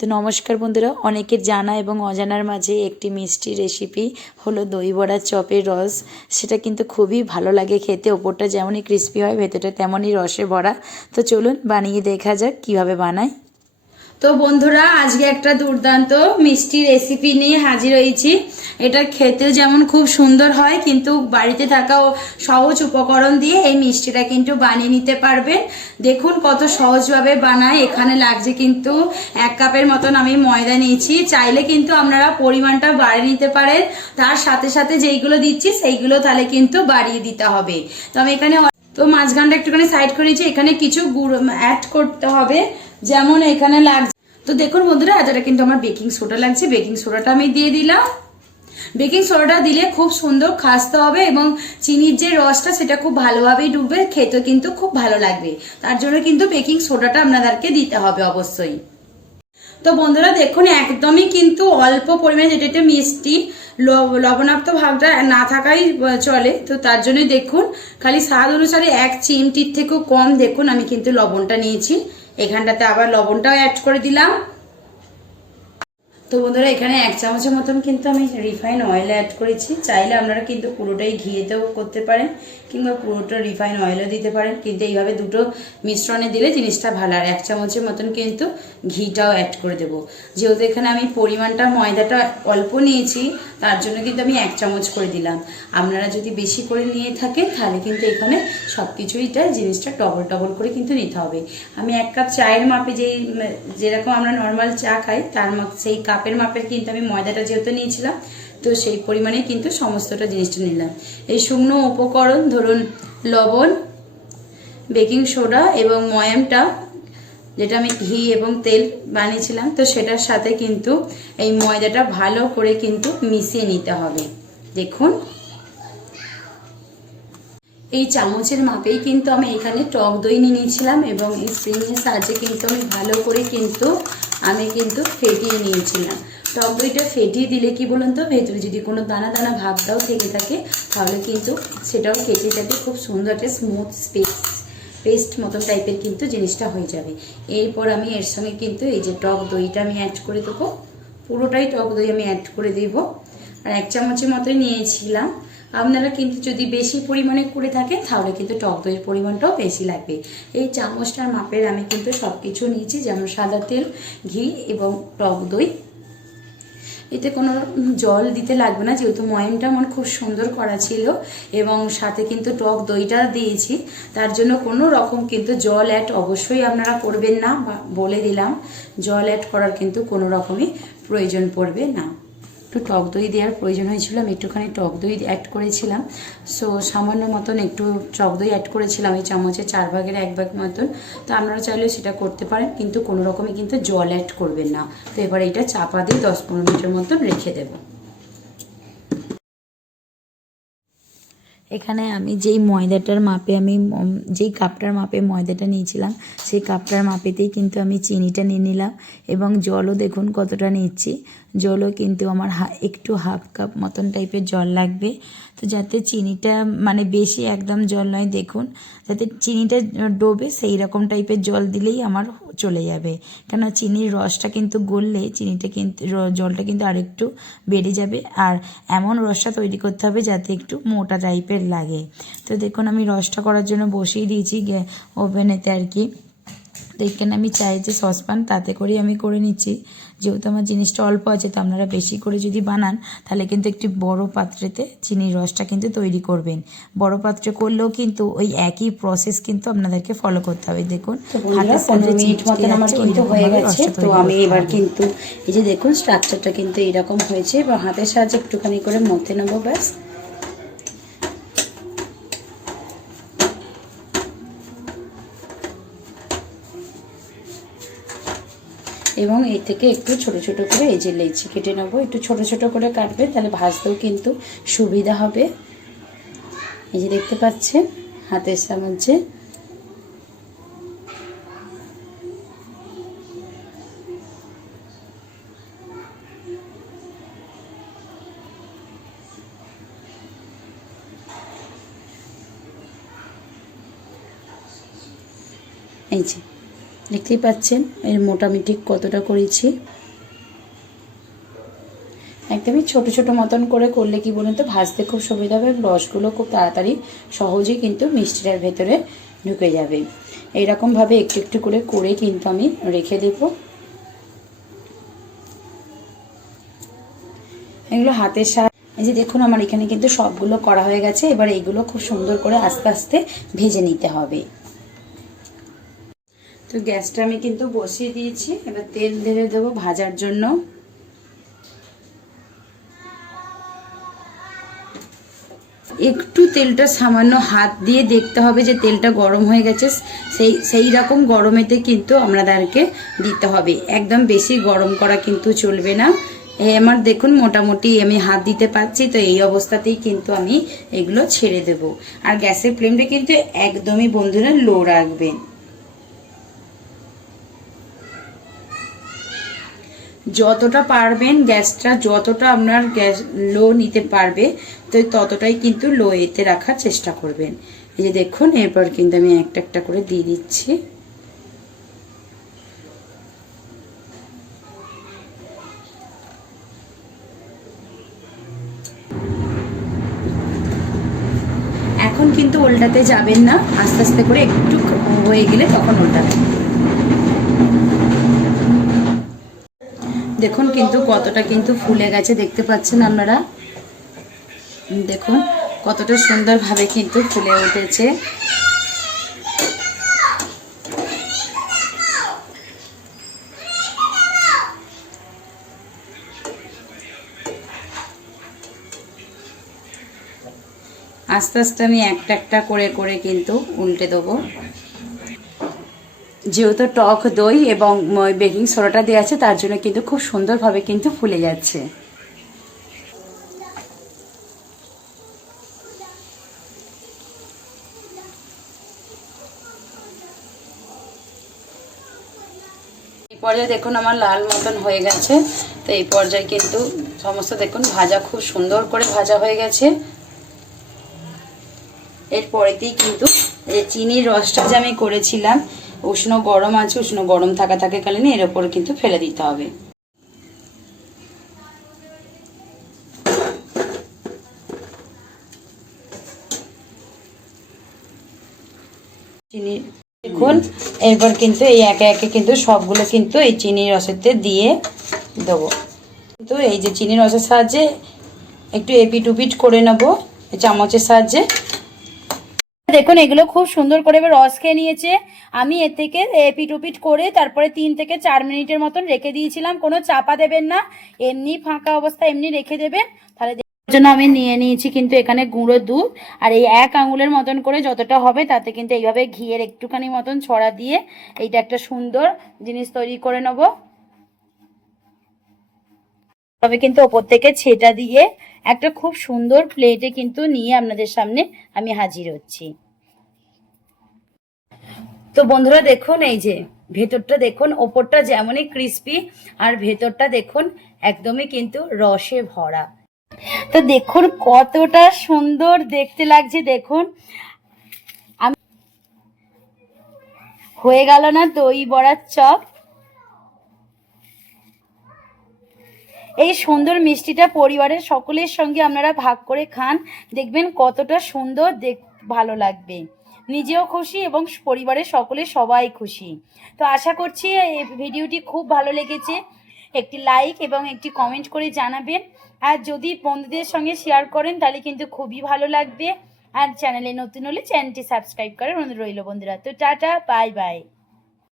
তো নমস্কার বন্ধুরা, অনেকের জানা এবং অজানার মাঝে একটি মিষ্টি রেসিপি হলো দই বড়া চপের রস। সেটা কিন্তু খুবই ভালো লাগে খেতে, ওপরটা যেমনই ক্রিস্পি হয় ভেতরটা তেমনই রসে ভরা। তো চলুন বানিয়ে দেখা যাক কিভাবে বানায়। তো বন্ধুরা, আজকে একটা দুর্দান্ত মিষ্টি রেসিপি নিয়ে হাজির হয়েছি। এটা খেতেও যেমন খুব সুন্দর হয়, কিন্তু বাড়িতে থাকা সহজ উপকরণ দিয়ে এই মিষ্টিটা কিন্তু বানিয়ে নিতে পারবেন। দেখুন কত সহজভাবে বানায়। এখানে লাগছে কিন্তু 1 কাপের মতন আমি ময়দা নিয়েছি। চাইলে কিন্তু আপনারা পরিমাণটা বাড়িয়ে নিতে পারেন, তার সাথে সাথে যেইগুলো দিচ্ছি সেইগুলো তাহলে কিন্তু বাড়িয়ে দিতে হবে। তো আমি এখানে মাঝখানটা একটুখানি সাইড করে নিয়েছি। এখানে কিছু গুঁড়ো অ্যাড করতে হবে, যেমন এখানে লাগছে। তো দেখুন বন্ধুরা, এটা কিন্তু আমার বেকিং সোডা লাগছে। বেকিং সোডাটা আমি দিয়ে দিলাম। বেকিং সোডাটা দিলে খুব সুন্দর খাসতে হবে এবং চিনির যে রসটা সেটা খুব ভালোভাবেই ডুববে, খেতে কিন্তু খুব ভালো লাগবে। তার জন্য কিন্তু বেকিং সোডাটা আপনাদেরকে দিতে হবে অবশ্যই। তো বন্ধুরা দেখুন, একদমই কিন্তু অল্প পরিমাণে, যেটা একটু মিষ্টি লবণাক্ত ভাবটা না থাকাই চলে। তো তার জন্যই দেখুন খালি স্বাদ অনুসারে 1 চিমটির থেকেও কম দেখুন আমি কিন্তু লবণটা নিয়েছি। এখানটাতে আবার লবণটাও অ্যাড করে দিলাম। তো বন্ধুরা, এখানে 1 চামচের মতন কিন্তু আমি রিফাইন অয়েল অ্যাড করেছি। চাইলে আপনারা কিন্তু পুরোটাই ঘিয়েতেও করতে পারেন কিংবা পুরোটা রিফাইন অয়েলও দিতে পারেন, কিন্তু এইভাবে দুটো মিশ্রণে দিলে জিনিসটা ভালো। আর 1 চামচের মতন কিন্তু ঘিটাও অ্যাড করে দেবো। যেহেতু এখানে আমি পরিমাণটা ময়দাটা অল্প নিয়েছি, তার জন্য কিন্তু আমি 1 চামচ করে দিলাম। আপনারা যদি বেশি করে নিয়ে থাকেন তাহলে কিন্তু এখানে সব কিছুইটা জিনিসটা ডবল করে কিন্তু নিতে হবে। আমি 1 কাপ চায়ের মাপে যেরকম আমরা নর্মাল চা খাই তার সেই কাপের মাপের কিন্তু আমি ময়দাটা যেহেতু নিয়েছিলাম, তো সেই পরিমাণে কিন্তু সমস্তটা জিনিসটা নিলাম। এই শুকনো উপকরণ ধরুন লবণ, বেকিং সোডা এবং ময়ামটা, যেটা আমি ঘি এবং তেল বানিয়েছিলাম, তো সেটার সাথে কিন্তু এই ময়দাটা ভালো করে কিন্তু মিশিয়ে নিতে হবে। দেখুন এই চামচের মাপেই কিন্তু আমি এখানে টক দই নিয়ে নিয়েছিলাম এবং এই স্প্রিংয়ের সাহায্যে কিন্তু আমি ভালো করে কিন্তু ফেটিয়ে নিয়েছিলাম। টক দইটা ফেটিয়ে দিলে কি বলুন তো, ভেতরে যদি কোনো দানা দানা ভাবটাও থেকে থাকে তাহলে কিন্তু সেটাও কেটে যাবে, খুব সুন্দর একটা স্মুথ পেস্ট মতন টাইপের কিন্তু জিনিসটা হয়ে যাবে। এরপর আমি এর সঙ্গে কিন্তু এই যে টক দইটা আমি অ্যাড করে দেবো। পুরোটাই টক দই আমি অ্যাড করে দেব। আর 1 চামচের মতোই নিয়েছিলাম। আপনারা কিন্তু যদি বেশি পরিমাণে করে থাকেন তাহলে কিন্তু টক দইয়ের পরিমাণটাও বেশি লাগবে। এই চামচটার মাপের আমি কিন্তু সব কিছু নিয়েছি, যেমন সাদা তেল, ঘি এবং টক দই। এতে কোনো জল দিতে লাগবে না, যেহেতু ময়ামটা আমার খুব সুন্দর করা ছিল এবং সাথে কিন্তু টক দইটা দিয়েছি, তার জন্য কোনো রকম কিন্তু জল অ্যাড অবশ্যই আপনারা করবেন না, বলে দিলাম। জল অ্যাড করার কিন্তু কোনো রকমই প্রয়োজন পড়বে না। একটু টক দই দেওয়ার প্রয়োজন হয়েছিল, আমি একটুখানি টক দই অ্যাড করেছিলাম। সো সামান্য মতন একটু টক দই অ্যাড করেছিলাম, এই চামচে 4 ভাগের 1 ভাগ মতন। তো আপনারা চাইলে সেটা করতে পারেন, কিন্তু কোনো রকমই কিন্তু জল অ্যাড করবেন না। তো এবার এটা চাপা দিয়ে 10-15 মিনিটের মতন রেখে দেবো। এখানে আমি যেই ময়দাটার মাপে যেই কাপটার মাপে ময়দাটা নিয়েছিলাম সেই কাপটার মাপেতেই কিন্তু আমি চিনিটা নিয়ে নিলাম এবং জলও দেখুন কতটা নিচ্ছি। জলও কিন্তু আমার একটু হাফ কাপ মতন টাইপের জল লাগবে। তো যাতে চিনিটা বেশি একদম জল নয়, দেখুন যাতে চিনিটা ডোবে সেই রকম টাইপের জল দিলেই আমার চলে যাবে। কেন চিনির রসটা কিন্তু গললে চিনিটা কিন্তু জলটা কিন্তু আরেকটু বেড়ে যাবে। আর এমন রসটা তৈরি করতে হবে যাতে একটু মোটা টাইপের লাগে। তো দেখুন আমি রসটা করার জন্য বসিয়ে দিয়েছি ওভেনেতে আর কি। তো এখানে আমি চাই যে সসপ্যান, তাতে করেই আমি করে নিচ্ছি। যেহেতু আমার জিনিসটা অল্প আছে, তো আপনারা বেশি করে যদি বানান তাহলে কিন্তু একটি বড় পাত্রেতে চিনির রসটা কিন্তু তৈরি করবেন। বড় পাত্রে করলেও কিন্তু ওই একই প্রসেস কিন্তু আপনাদেরকে ফলো করতে হবে। দেখুন 15 মিনিট মতন আমার কিন্তু হয়ে গেছে। তো আমি এবার কিন্তু এই যে দেখুন স্ট্রাকচারটা কিন্তু এইরকম হয়েছে এবং হাতের সাহায্যে একটুখানি করে মথে নেবো, ব্যাস। এবং এই থেকে একটু ছোট ছোট করে এই যে লেচি কেটে নেবো। একটু ছোট ছোট করে কাটবে, তাহলে ভাজতেও কিন্তু সুবিধা হবে। এই যে দেখতে পাচ্ছেন হাতের সাহায্যে। এই যে দেখতেই পাচ্ছেন এর মোটামুটি কতটা করেছি। একদমই ছোট ছোট মতন করে করলে কি বলুন তো ভাজতে খুব সুবিধা হবে, রসগুলো খুব তাড়াতাড়ি সহজেই কিন্তু মিষ্টিটার ভেতরে ঢুকে যাবে। এইরকমভাবে একটু একটু করে কিন্তু আমি রেখে দেব। এগুলো হাতের সাহায্যে, এই যে দেখুন আমার এখানে কিন্তু সবগুলো করা হয়ে গেছে। এবার এইগুলো খুব সুন্দর করে আস্তে আস্তে ভেজে নিতে হবে। তো গ্যাসটা আমি কিন্তু বসিয়ে দিয়েছি, এবার তেল ঢেলে দেবো ভাজার জন্য। একটু তেলটা সামান্য হাত দিয়ে দেখতে হবে যে তেলটা গরম হয়ে গেছে, সেই রকম গরমেতে কিন্তু আমাদেরকে দিতে হবে। একদম বেশি গরম করা কিন্তু চলবে না। আমার দেখুন মোটামুটি আমি হাত দিতে পারছি, তো এই অবস্থাতেই কিন্তু আমি এগুলো ছেড়ে দেব। আর গ্যাসের ফ্লেমটা কিন্তু একদমই বন্ধুরা লো রাখবেন। যতটা পারবেন গ্যাসটা যতটা আপনার গ্যাস লো নিতে পারবে তো ততটাই কিন্তু লো এতে রাখার চেষ্টা করবেন। এই যে দেখুন এরপর কিন্তু আমি একটা একটা করে দিয়ে দিচ্ছি। এখন কিন্তু উল্টাতে যাবেন না, আস্তে আস্তে করে একটু হয়ে গেলে তখন উল্টাবেন। দেখুন কিন্তু কতটা কিন্তু ফুলে গেছে, দেখতে পাচ্ছেন আপনারা। দেখুন কতটা সুন্দরভাবে কিন্তু ফুলে উঠেছে। আস্তে আস্তে আমি একটা একটা করে কিন্তু উল্টে দেবো। যেহেতু টক দই এবং বেকিং সোডাটা দেওয়া আছে তার জন্য কিন্তু খুব সুন্দরভাবে কিন্তু ফুলে যাচ্ছে। এই পর্যায়ে দেখুন আমার লাল মতন হয়ে গেছে। তো এই পর্যায়ে কিন্তু সমস্ত দেখুন ভাজা খুব সুন্দর করে ভাজা হয়ে গেছে। এরপরেতেই কিন্তু এই চিনির রসটা যে আমি করেছিলাম, উষ্ণ গরম আছে, উষ্ণ গরম থাকাকালীন এর ওপর কিন্তু ফেলে দিতে হবে। চিনি দেখুন এরপর কিন্তু এই একে একে কিন্তু সবগুলো কিন্তু এই চিনির রসেতে দিয়ে দেবো। কিন্তু এই যে চিনির রসের সাহায্যে একটু এপিট উপিট করে নেবো চামচের সাহায্যে। দেখুন এগুলো খুব সুন্দর করে এবার রস খেয়ে নিয়েছে। আমি এর থেকে এপিট উপিট করে তারপরে 3 থেকে 4 মিনিটের মতন রেখে দিয়েছিলাম। কোনো চাপা দেবেন না, এমনি ফাঁকা অবস্থা এমনি রেখে দেবেন। তাহলে জন্য আমি নিয়ে নিয়েছি কিন্তু এখানে গুঁড়ো দুধ, আর এই 1 আঙুলের মতন করে যতটা হবে তাতে কিন্তু এইভাবে ঘিয়ের একটুখানি মতন ছড়া দিয়ে এইটা একটা সুন্দর জিনিস তৈরি করে নেব। তবে কিন্তু ওপর থেকে ছেটা দিয়ে একটা খুব সুন্দর প্লেটে কিন্তু নিয়ে আপনাদের সামনে আমি হাজির হচ্ছি। তো বন্ধুরা দেখুন এই যে ভেতরটা দেখুন, ওপরটা যেমনই ক্রিস্পি আর ভেতরটা দেখুন একদমই কিন্তু রসে ভরা। তো দেখুন কতটা সুন্দর দেখতে লাগছে। দেখুন আমি হয়ে গেল না দই বড়ার চপ। এই সুন্দর মিষ্টিটা পরিবারের সকলের সঙ্গে আপনারা ভাগ করে খান, দেখবেন কতটা সুন্দর ভালো লাগবে। নিজেও খুশি এবং পরিবারের সকলে সবাই খুশি। তো আশা করছি এই ভিডিওটি খুব ভালো লেগেছে। একটি লাইক এবং একটি কমেন্ট করে জানাবেন, আর যদি বন্ধুদের সঙ্গে শেয়ার করেন তাহলে কিন্তু খুবই ভালো লাগবে। আর চ্যানেলে নতুন হলে চ্যানেলটি সাবস্ক্রাইব করার অনুরোধ রইল বন্ধুরা। তো টাটা, বাই বাই।